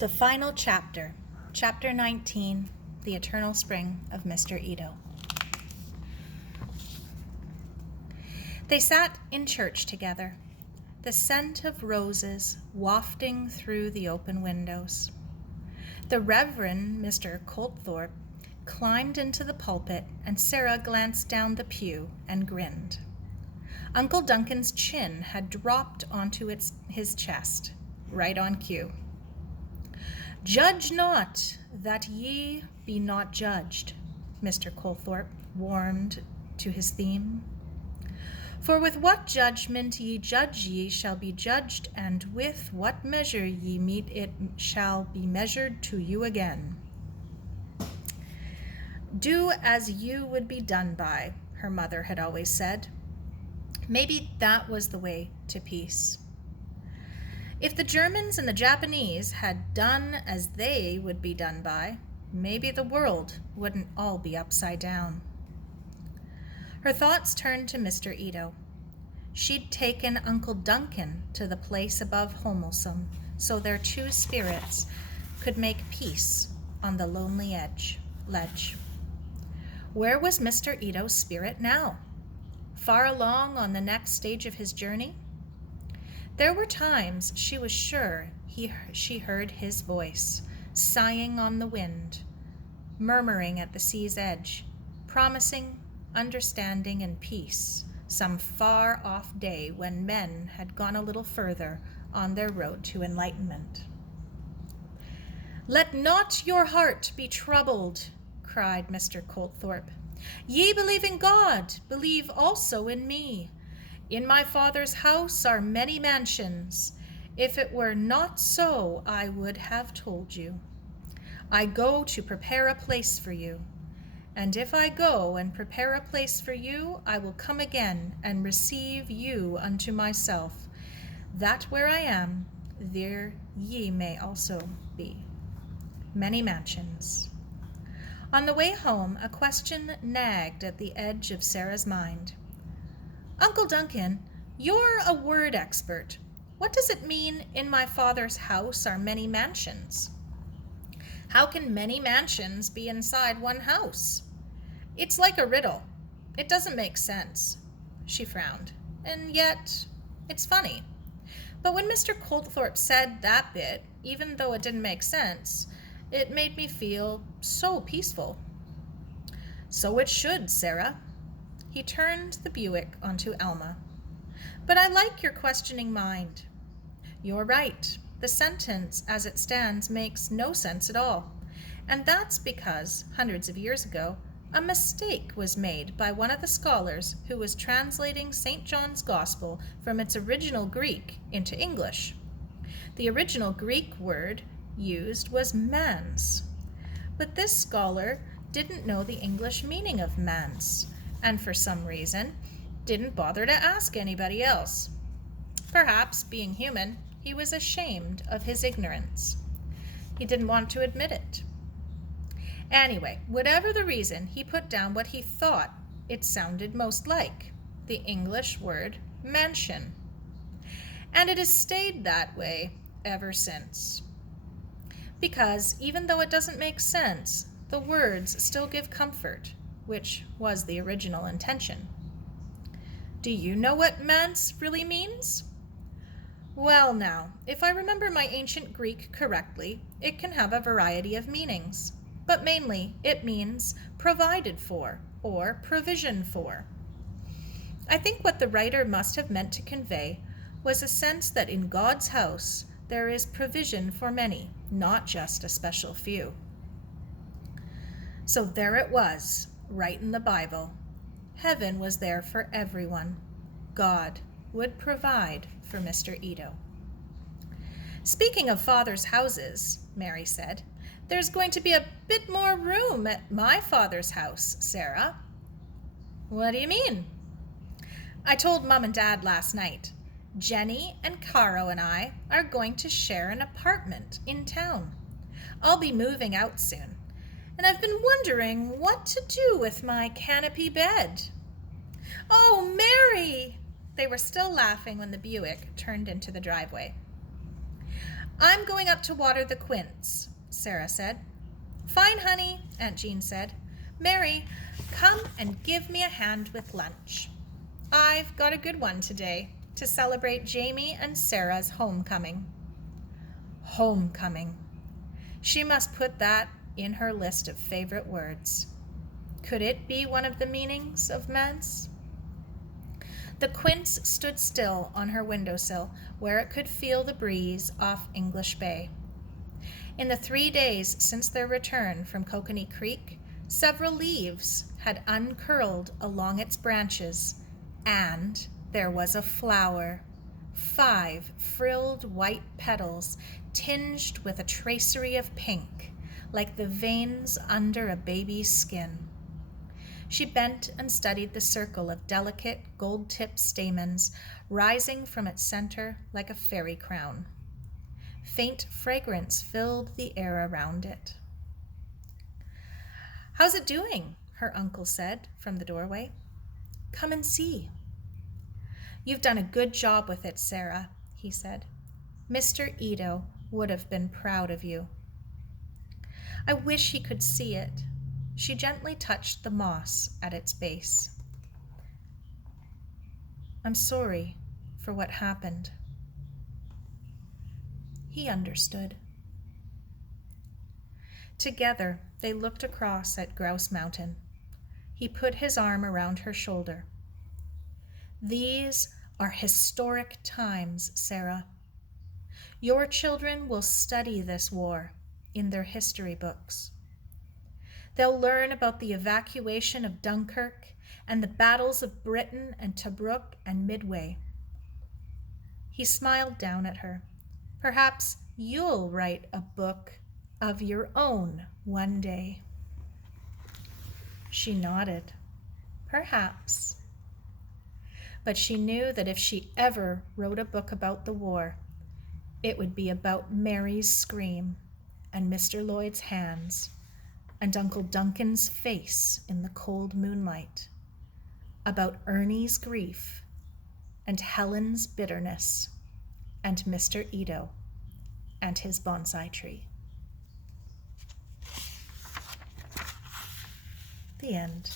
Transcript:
The final chapter, Chapter 19, The Eternal Spring of Mr. Ito. They sat in church together, the scent of roses wafting through the open windows. The Reverend Mr. Colthorpe climbed into the pulpit, and Sara glanced down the pew and grinned. Uncle Duncan's chin had dropped onto his chest, right on cue. "Judge not, that ye be not judged," Mr. Colthorpe warmed to his theme. "For with what judgment ye judge ye shall be judged, and with what measure ye mete it shall be measured to you again." "Do as you would be done by," her mother had always said. Maybe that was the way to peace. If the Germans and the Japanese had done as they would be done by, maybe the world wouldn't all be upside down. Her thoughts turned to Mr. Ito. She'd taken Uncle Duncan to the place above Homelsum so their two spirits could make peace on the lonely ledge. Where was Mr. Ito's spirit now? Far along on the next stage of his journey? There were times she was sure she heard his voice, sighing on the wind, murmuring at the sea's edge, promising understanding and peace some far-off day when men had gone a little further on their road to enlightenment. "Let not your heart be troubled," cried Mr. Colthorpe. "Ye believe in God, believe also in me. In my Father's house are many mansions. If it were not so, I would have told you. I go to prepare a place for you. And if I go and prepare a place for you, I will come again and receive you unto myself, that where I am, there ye may also be." Many mansions. On the way home, a question nagged at the edge of Sara's mind. "Uncle Duncan, you're a word expert. What does it mean, in my Father's house are many mansions? How can many mansions be inside one house? It's like a riddle. It doesn't make sense." She frowned. "And yet, it's funny. But when Mr. Colthorpe said that bit, even though it didn't make sense, it made me feel so peaceful." "So it should, Sara." He turned the Buick onto Alma. "But I like your questioning mind. You're right. The sentence as it stands makes no sense at all. And that's because, hundreds of years ago, a mistake was made by one of the scholars who was translating St. John's Gospel from its original Greek into English. The original Greek word used was mans. But this scholar didn't know the English meaning of mans, and for some reason didn't bother to ask anybody else. Perhaps, being human, he was ashamed of his ignorance. He didn't want to admit it. Anyway, whatever the reason, he put down what he thought it sounded most like, the English word mansion. And it has stayed that way ever since. Because even though it doesn't make sense, the words still give comfort, which was the original intention. Do you know what manse really means? Well now, if I remember my ancient Greek correctly, it can have a variety of meanings, but mainly it means provided for or provision for. I think what the writer must have meant to convey was a sense that in God's house there is provision for many, not just a special few. So there it was, right in the Bible. Heaven was there for everyone. God would provide for Mr. Ito. "Speaking of Father's houses," Mary said, "there's going to be a bit more room at my Father's house, Sara." "What do you mean?" "I told Mom and Dad last night. Jenny and Caro and I are going to share an apartment in town. I'll be moving out soon, and I've been wondering what to do with my canopy bed." "Oh, Mary!" They were still laughing when the Buick turned into the driveway. I'm going up to water the quince, Sara said. Fine, honey, Aunt Jean said. Mary, come and give me a hand with lunch. I've got a good one today to celebrate Jamie and Sarah's homecoming. Homecoming. She must put that in her list of favorite words. Could it be one of the meanings of Mez? The quince stood still on her windowsill where it could feel the breeze off English Bay. In the 3 days since their return from Kokanee Creek, several leaves had uncurled along its branches, and there was a flower, 5 frilled white petals tinged with a tracery of pink, like the veins under a baby's skin. She bent and studied the circle of delicate gold-tipped stamens rising from its center like a fairy crown. Faint fragrance filled the air around it. How's it doing? Her uncle said from the doorway. Come and see. You've done a good job with it, Sara, he said. Mr. Ito would have been proud of you. I wish he could see it. She gently touched the moss at its base. I'm sorry for what happened. He understood. Together, they looked across at Grouse Mountain. He put his arm around her shoulder. These are historic times, Sara. Your children will study this war in their history books. They'll learn about the evacuation of Dunkirk and the battles of Britain and Tobruk and Midway. He smiled down at her. Perhaps you'll write a book of your own one day. She nodded. Perhaps. But she knew that if she ever wrote a book about the war, it would be about Mary's scream and Mr. Lloyd's hands and Uncle Duncan's face in the cold moonlight, about Ernie's grief and Helen's bitterness and Mr. Ito and his bonsai tree. The end.